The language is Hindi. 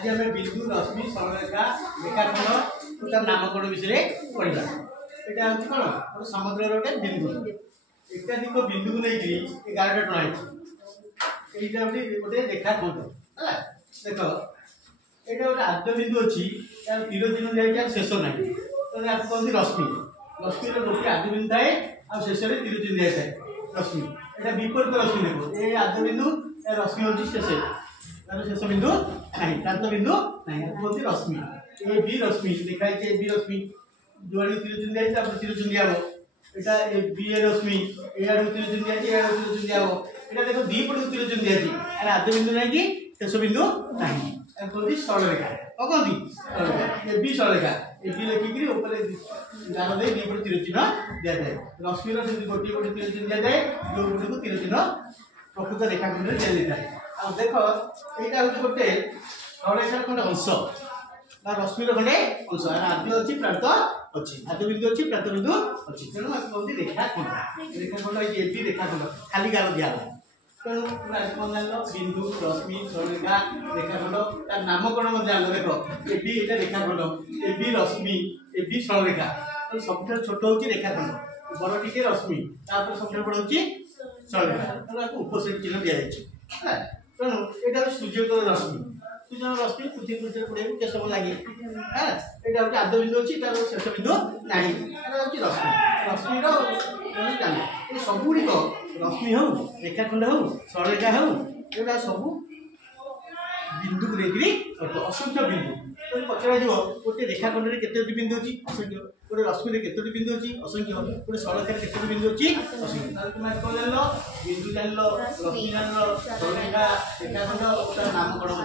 आज आम बिंदु रश्मि सरलरेखा रेखाखंड तार नामकरण विषय पढ़ा। यहाँ हूँ कौन गोटे समुद्र गोटे बिंदु एकाधिक बिंदु को लेकिन 11टा टणा यहाँ गोटे रेखाखंड है। देख यहाँ गोटे आद्य बिंदु अच्छी यार तीर चिन्ह दिखाई शेष ना तो आपको कहते रश्मि रश्मि गोटे आद्य बिंदु थाए आ शेष में तीर चिन्ह दिखाई थाए रश्मि यहाँ विपरीत रश्मि देख ये आद्य बिंदु रश्मि हूँ शेष शेष बिंदु ना प्रांत बिंदु ना कहते रश्मि ए बी रश्मि लिखाई ए बी रश्मि जो तीर चिन्ह दिखाई तीर चिन्ह दिया এটা বি এর রশ্মি এই আর তির চিহ্ন দিয়েছি এই আর তির চিহ্ন দিয়াবো এটা দেখো দুই পটে তির চিহ্ন দিয়েছি আর আদ্য বিন্দু নাই কি শেষ বিন্দু নাই আর কোনটি সরলরেখা কোনটি সরলরেখা এই বি সরলরেখা এই বি লেখি কি উপরে জানো দেই দুই পটে তির চিহ্ন দেয়া যায় রশ্মির যদি গোটি পটে তির চিহ্ন দেয়া যায় দুই পটে তির চিহ্ন প্রকৃত রেখাখণ্ডে দেয়া যায়। আর দেখো এইটা হচ্ছে গোটে সরলরেখার কোন অংশ ना रश्मि खंडे अंश आद्य अच्छी प्रांत अच्छी आद्य बिंदु अच्छी प्रांत बिंदु अच्छी तेणु कहते रेखाखंड रेखाखंड ये भी रेखाखंड खाली गार दिया तेणु बिंदु रश्मि सरलरेखा रेखाखंड तार नामकरण जान देख ए बी ये रेखाखंड A B Rashmi A B सरलरेखा तो सब छोट हूँ रेखाखंड बड़ टी रश्मि सब बड़ हूँ सरलरेखा तेणु उपसेट चिन्ह दि जाए तेणु यहाँ सूर्य रश्मि सूर्य रश्मि पृथ्वी पृष्ठ पड़े के सब लगे हाँ यहाँ हूँ आद्य बिंदु अच्छी तार शेष बिंदु ना हूँ रश्मि रश्मिर ये सबुड़ रश्मि हो रेखाखंड हो सरलरेखा हो यहाँ सब बिंदु को लेकर असंख्य बिंदु तो पचरा गोटे रेखाखंड में केतोटी बिंदु अच्छी असंख्य गोटे रश्मि केतोटी बिंदु अच्छी असंख्य गोटे सरलरेखा केतोटी बिंदु अच्छी असंख्य तुम कौन जान बिंदु जान रश्मि जान सरलरेखा रेखाखंड नामकरण